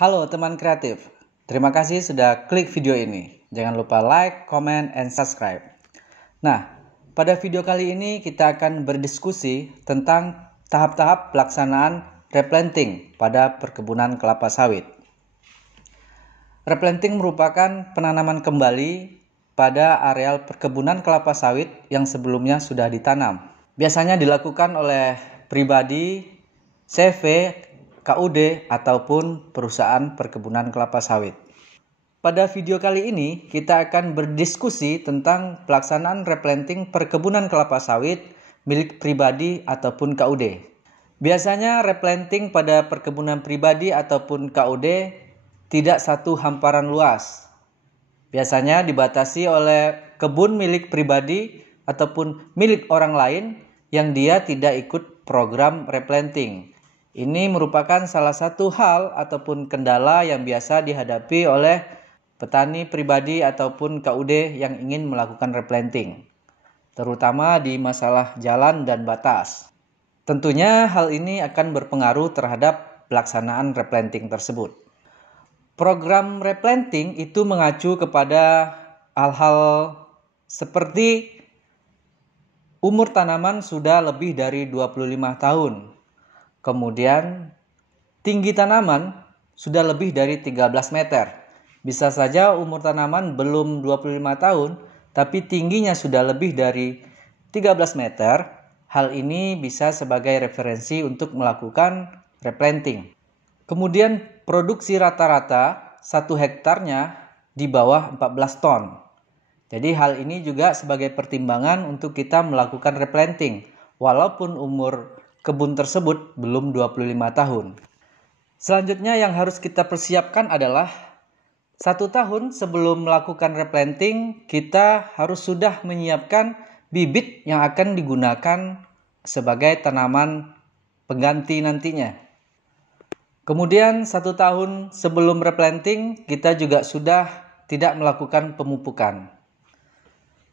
Halo teman kreatif, terima kasih sudah klik video ini. Jangan lupa like, comment, and subscribe. Nah, pada video kali ini kita akan berdiskusi tentang tahap-tahap pelaksanaan replanting pada perkebunan kelapa sawit. Replanting merupakan penanaman kembali pada areal perkebunan kelapa sawit yang sebelumnya sudah ditanam. Biasanya dilakukan oleh pribadi, CV, KUD, ataupun perusahaan perkebunan kelapa sawit. Pada video kali ini, kita akan berdiskusi tentang pelaksanaan replanting perkebunan kelapa sawit milik pribadi ataupun KUD. Biasanya replanting pada perkebunan pribadi ataupun KUD tidak satu hamparan luas. Biasanya dibatasi oleh kebun milik pribadi ataupun milik orang lain yang dia tidak ikut program replanting. Ini merupakan salah satu hal ataupun kendala yang biasa dihadapi oleh petani pribadi ataupun KUD yang ingin melakukan replanting, terutama di masalah jalan dan batas. Tentunya hal ini akan berpengaruh terhadap pelaksanaan replanting tersebut. Program replanting itu mengacu kepada hal-hal seperti umur tanaman sudah lebih dari 25 tahun. Kemudian tinggi tanaman sudah lebih dari 13 meter. Bisa saja umur tanaman belum 25 tahun, tapi tingginya sudah lebih dari 13 meter. Hal ini bisa sebagai referensi untuk melakukan replanting. Kemudian produksi rata-rata 1 hektarnya di bawah 14 ton. Jadi hal ini juga sebagai pertimbangan untuk kita melakukan replanting, walaupun umur kebun tersebut belum 25 tahun. Selanjutnya yang harus kita persiapkan adalah 1 tahun sebelum melakukan replanting, kita harus sudah menyiapkan bibit yang akan digunakan sebagai tanaman pengganti nantinya. Kemudian 1 tahun sebelum replanting, kita juga sudah tidak melakukan pemupukan.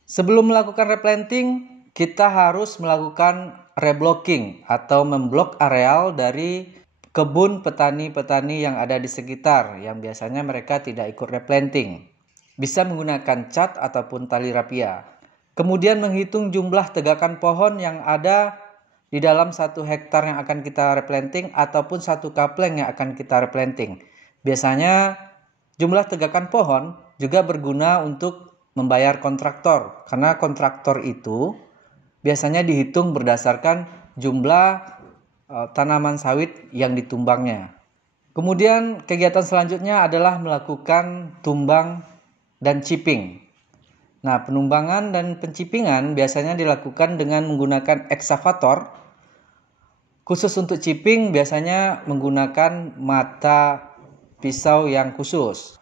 Sebelum melakukan replanting, kita harus melakukan reblocking atau memblok areal dari kebun petani-petani yang ada di sekitar yang biasanya mereka tidak ikut replanting. Bisa menggunakan cat ataupun tali rapia. Kemudian menghitung jumlah tegakan pohon yang ada di dalam 1 hektar yang akan kita replanting ataupun 1 kapleng yang akan kita replanting. Biasanya jumlah tegakan pohon juga berguna untuk membayar kontraktor, karena kontraktor itu biasanya dihitung berdasarkan jumlah tanaman sawit yang ditumbangnya. Kemudian kegiatan selanjutnya adalah melakukan tumbang dan chipping. Nah, penumbangan dan pencipingan biasanya dilakukan dengan menggunakan eksavator. Khusus untuk chipping biasanya menggunakan mata pisau yang khusus.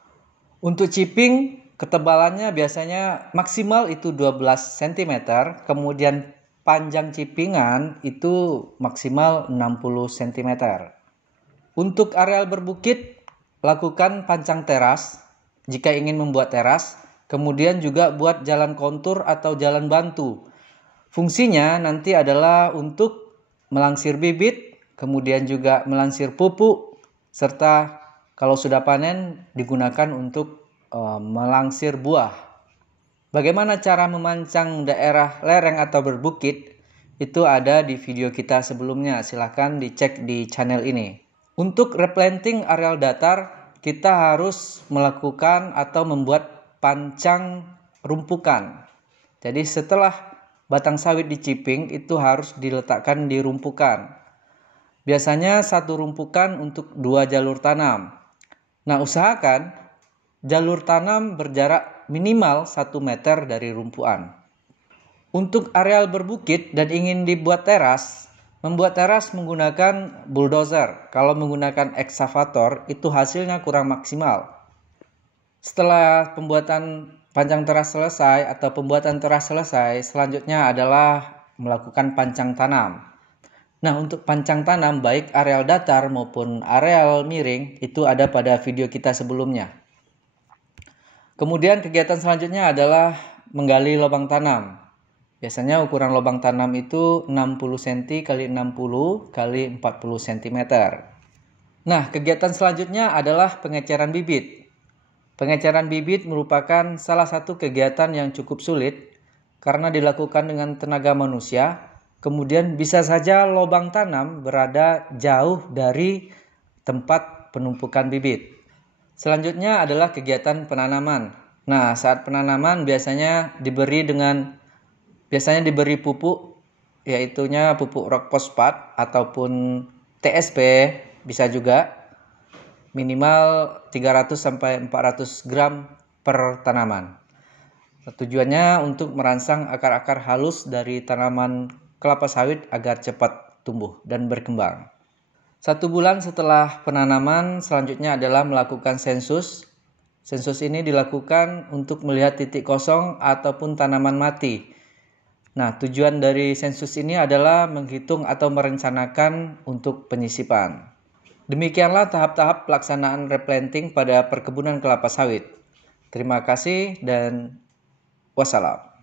Untuk chipping ketebalannya biasanya maksimal itu 12 cm, kemudian panjang chippingan itu maksimal 60 cm. Untuk areal berbukit, lakukan pancang teras jika ingin membuat teras, kemudian juga buat jalan kontur atau jalan bantu. Fungsinya nanti adalah untuk melangsir bibit, kemudian juga melangsir pupuk, serta kalau sudah panen digunakan untuk melangsir buah. Bagaimana cara memancang daerah lereng atau berbukit? Itu ada di video kita sebelumnya, silahkan dicek di channel ini. Untuk replanting areal datar, kita harus melakukan atau membuat pancang rumpukan. Jadi setelah batang sawit dicipping itu harus diletakkan di rumpukan. Biasanya 1 rumpukan untuk 2 jalur tanam. Nah, usahakan jalur tanam berjarak minimal 1 meter dari rumpuan. Untuk areal berbukit dan ingin dibuat teras, membuat teras menggunakan bulldozer. Kalau menggunakan eksavator itu hasilnya kurang maksimal. Setelah pembuatan pancang teras selesai atau pembuatan teras selesai, selanjutnya adalah melakukan pancang tanam. Nah, untuk pancang tanam baik areal datar maupun areal miring itu ada pada video kita sebelumnya. Kemudian kegiatan selanjutnya adalah menggali lubang tanam. Biasanya ukuran lubang tanam itu 60 cm x 60 x 40 cm. Nah, kegiatan selanjutnya adalah pengeceran bibit. Pengeceran bibit merupakan salah satu kegiatan yang cukup sulit karena dilakukan dengan tenaga manusia. Kemudian bisa saja lubang tanam berada jauh dari tempat penumpukan bibit. Selanjutnya adalah kegiatan penanaman. Nah, saat penanaman biasanya diberi pupuk, yaitunya pupuk rock fosfat ataupun TSP, bisa juga minimal 300 sampai 400 gram per tanaman. Tujuannya untuk merangsang akar-akar halus dari tanaman kelapa sawit agar cepat tumbuh dan berkembang. 1 bulan setelah penanaman, selanjutnya adalah melakukan sensus. Sensus ini dilakukan untuk melihat titik kosong ataupun tanaman mati. Nah, tujuan dari sensus ini adalah menghitung atau merencanakan untuk penyisipan. Demikianlah tahap-tahap pelaksanaan replanting pada perkebunan kelapa sawit. Terima kasih dan wassalam.